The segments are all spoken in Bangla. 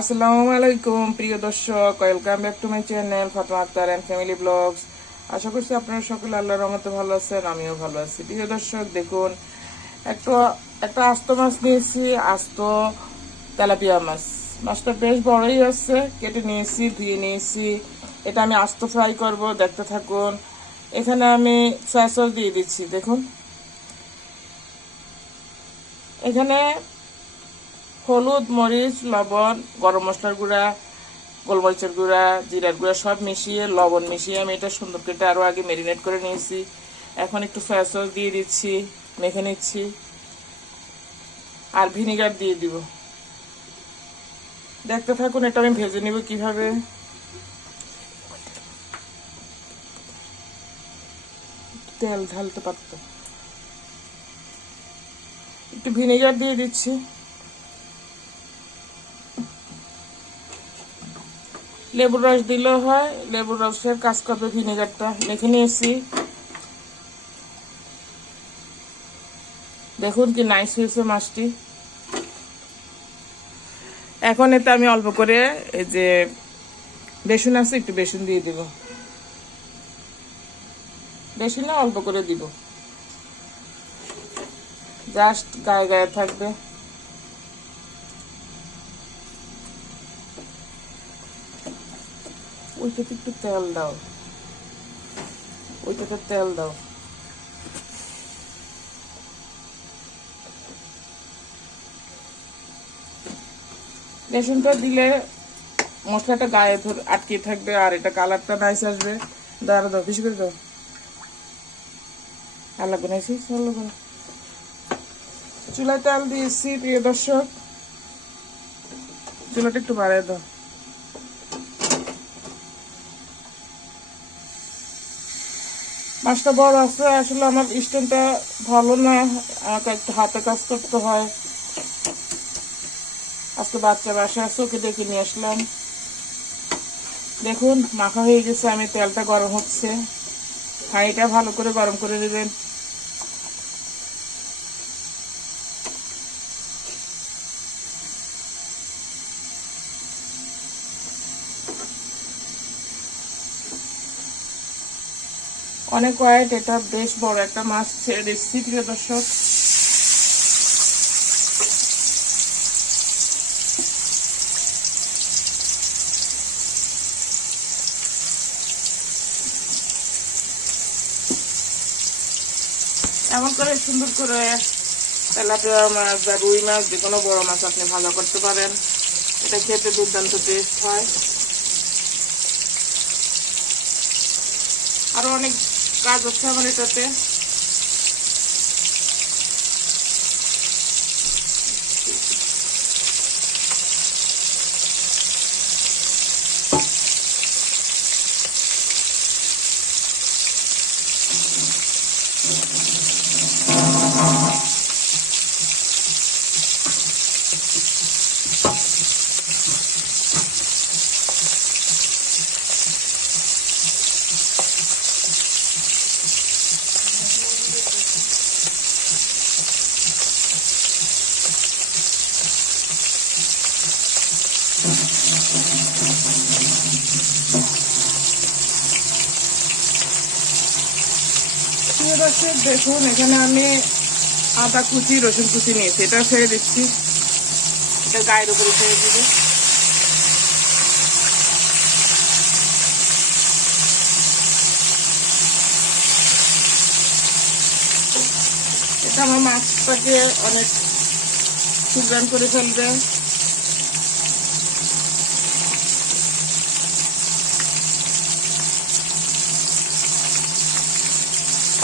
আসসালামু আলাইকুম প্রিয় দর্শক। Welcome back to my channel Fatema Akter and family blogs আশা করছি আপনারা সকলে আল্লাহর রহমতে ভালো আছেন, আমিও ভালো আছি। প্রিয় দর্শক, দেখুন, একটা একটা আস্ত মাছ নিয়েছি, আস্ত তেলাপিয়া মাছ। মাছটা বেশ বড়ই আছে, কেটে নিয়েছি, ধুয়ে নিয়েছি। এটা আমি আস্ত ফ্রাই করব, দেখতে থাকুন। এখানে আমি সয়া সস দিয়ে দিচ্ছি, দেখুন। এখানে হলুদ, মরিচ, লবণ, গরম মশলার গুঁড়া, গোলমরিচের গুঁড়া, জিরার গুঁড়া, সব মিশিয়ে, লবণ মিশিয়ে আমি এটা সুন্দর করে আরও আগে ম্যারিনেট করে নিয়েছি। এখন একটু সয়া সস দিয়ে দিচ্ছি, মেখে নিচ্ছি। আর ভিনিগার দিয়ে দিব। দেখতে থাকুন, এটা আমি ভেজে নিব কীভাবে। তেল ঢালতে পারতো। একটু ভিনেগার দিয়ে দিচ্ছি। লেবুর রস দিলেও হয়, লেবুর রসের কাজ করবে ভিনেগারটা। মেখে নিয়েছি। দেখুন কি নাইস হয়েছে মাছটি। এখন এতে আমি অল্প করে এই যে বেসন আছে, একটু বেসন দিয়ে দিব। বেশি না অল্প করে দিব। জাস্ট গায়ে গায়ে থাকবে। ওইটাতে একটু তেল দাও। ওইটাতে তেল দাও। বেসনটা দিলে মশলাটা গায়ে ধর, আটকে থাকবে আর এটা কালারটা নাইস আসবে। দাঁড়া দাও, বেশি করে দাও। আর লাগবে চুলায় তেল দিয়েছি, প্রিয় দর্শক। চুলাটা একটু বাড়ায় দাও। মাছটা বড় আছে, আসলে আমার স্ট্যান্ডটা ভালো না আমাকে একটু হাতে কাজ করতে হয়। আজকে বাচ্চা বাসা আছে, ওকে দেখে নিয়ে আসলাম। দেখুন, মাখা হয়ে গেছে, আমি তেলটা গরম হচ্ছে। হাঁড়িটা ভালো করে গরম করে নেবেন। অনেক ওয়াইট এটা বেশ বড় একটা মাছ, ছেড়ে দিচ্ছি, প্রিয় দর্শক। এমন করে সুন্দর করে তেলাপিয়া মাছ বা রুই মাছ, যে কোনো বড় মাছ আপনি ভাজা করতে পারেন। এটা খেতে দুর্দান্ত টেস্ট হয়। আরও অনেক কাজ আছে আমার এটাতে। দর্শক দেখুন, এখানে আমি আদা কুচি, রসুন কুচি নিয়েছি। এটা ছেড়ে দিচ্ছি। এটা গায়ের উপরে ছেড়ে দিবে। এটা আমার মাছটাকে অনেক সুগ্রান করে ফেলবে।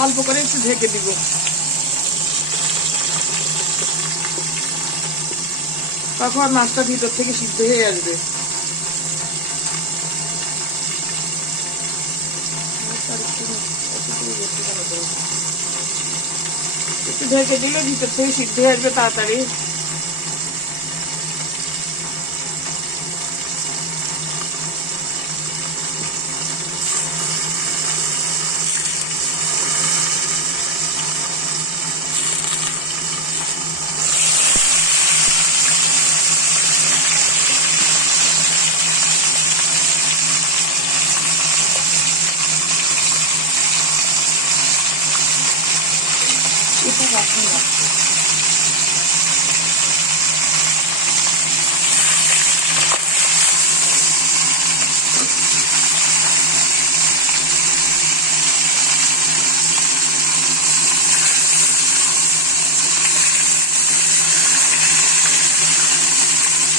অল্প করে একটু ঢেকে দিব। তখন মাছটা ভিতর থেকে সিদ্ধ হয়ে আসবে। একটু ঢেকে দিলে ভিতর থেকে সিদ্ধ হয়ে আসবে তাড়াতাড়ি।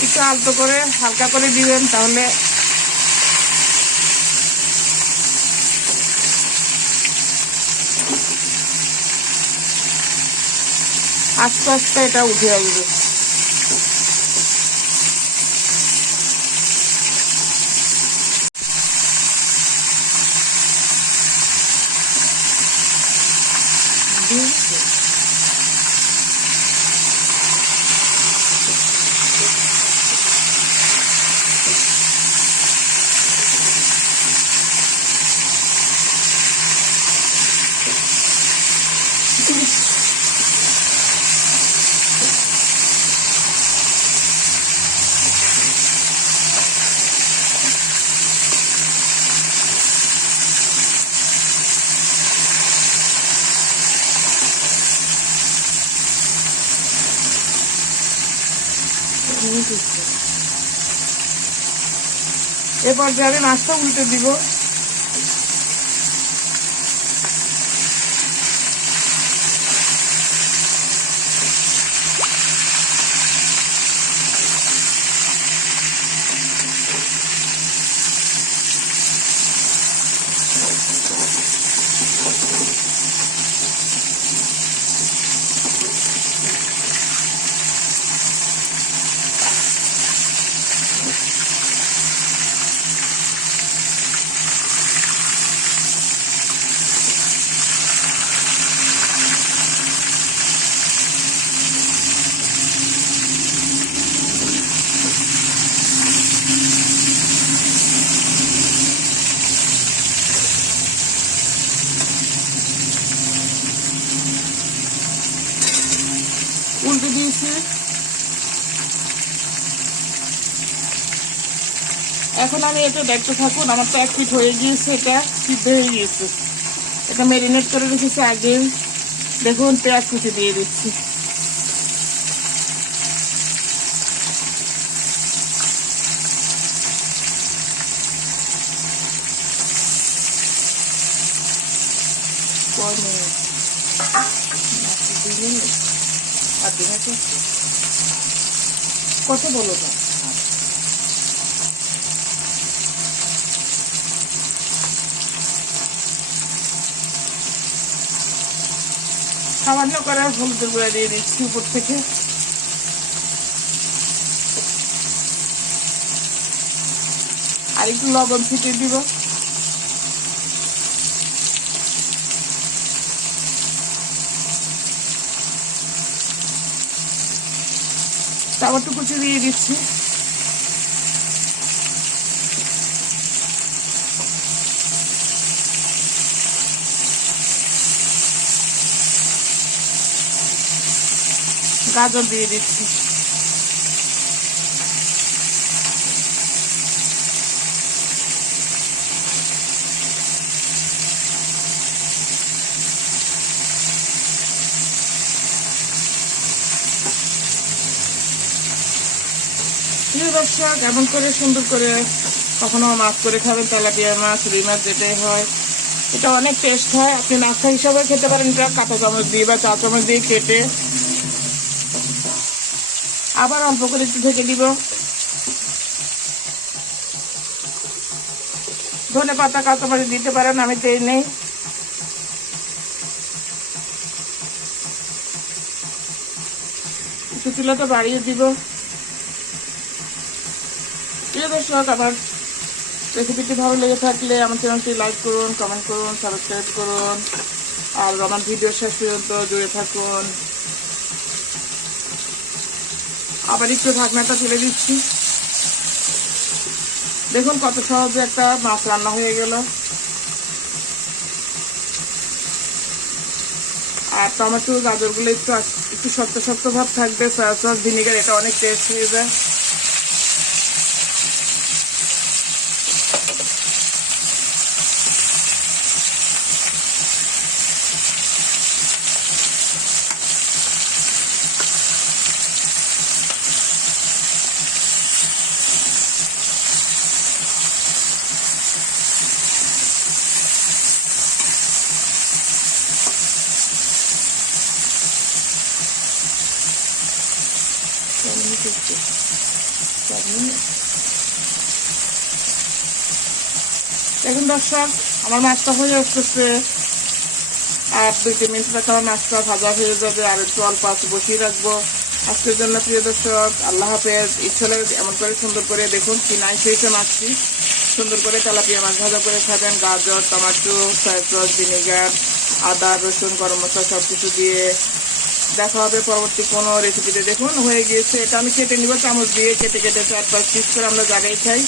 একটু আলতো করে হালকা করে দিবেন তাহলে আস্তে আস্তে এটা উঠে আসবে। এরপর যে আমি মাছটা উল্টে দিব উল্টে দিয়েছি এখন আমি এটা দেখতে থাকুন, আমার তো এক ফিট হয়ে গিয়েছে, এটা সিদ্ধ হয়ে গিয়েছে। এটা ম্যারিনেট করে রেখেছি আগে দেখুন, পেঁয়াজ কুচি দিয়ে দিচ্ছি কয় মিনিট? নাকি দুই মিনিট? কত বলো না সামান্য করে হলুদের গুঁড়া দিয়ে দিচ্ছি উপর থেকে। আর একটু লবণ ছিটিয়ে দিব। টমেটো কুচি দিয়ে দিচ্ছি। গাজর দিয়ে দিচ্ছি। প্রিয় এমন করে সুন্দর করে কখনো মাছ করে খাবেন তেলাপিয়া মাছ, রুই মাছ, যেটাই হয়। এটা অনেক টেস্ট হয়। আপনি নাস্তা হিসাবে খেতে পারেন। এটা কাঁটা চামচ দিয়ে বা চা চামচ দিয়ে কেটে। আবার অল্প করে একটু ঢেকে দিব। ধনে পাতা কাঁচা দিতে পারেন, আমি তেল নেই। একটু চুলাটা বাড়িয়ে দিব। দর্শক, আমার রেসিপিটি ভালো লেগে থাকলে আমার চ্যানেলটি লাইক করুন কমেন্ট করুন সাবস্ক্রাইব করুন, আর আমার ভিডিও শেষ পর্যন্ত জুড়ে থাকুন। আবার একটু ঢাকনাটা ফেলে দিচ্ছি। দেখুন কত সহজে একটা মাছ রান্না হয়ে গেল। আর টমেটো, গাজরগুলো একটু একটু শক্ত শক্ত ভাব থাকবে সয়া সস ভিনেগার এটা অনেক টেস্ট হয়ে যায়। হয়েছে? দেখুন দর্শক, আমার মাছটা হয়ে আসতেছে। আর দুই তিন মিনিট রাখা মাছটা ভাজা হয়ে যাবে আর একটু অল্প আছে বসিয়ে রাখব। আজকের জন্য প্রিয় দর্শক, আল্লাহ হাফেজ। এমন করে সুন্দর করে দেখুন কি নাই হয়েছে মাছটি। সুন্দর করে তেলাপিয়া মাছ ভাজা করে খাবেন, গাজর, টমাটো সয়া ভিনেগার, আদা, রসুন, গরম মশলা সব কিছু দিয়ে। দেখা হবে পরবর্তী কোনো রেসিপিতে দেখুন, হয়ে গিয়েছে। এটা আমি কেটে নিব, চামচ দিয়ে কেটে কেটে চার পাঁচ পিস করে আমরা জাগাই খাই।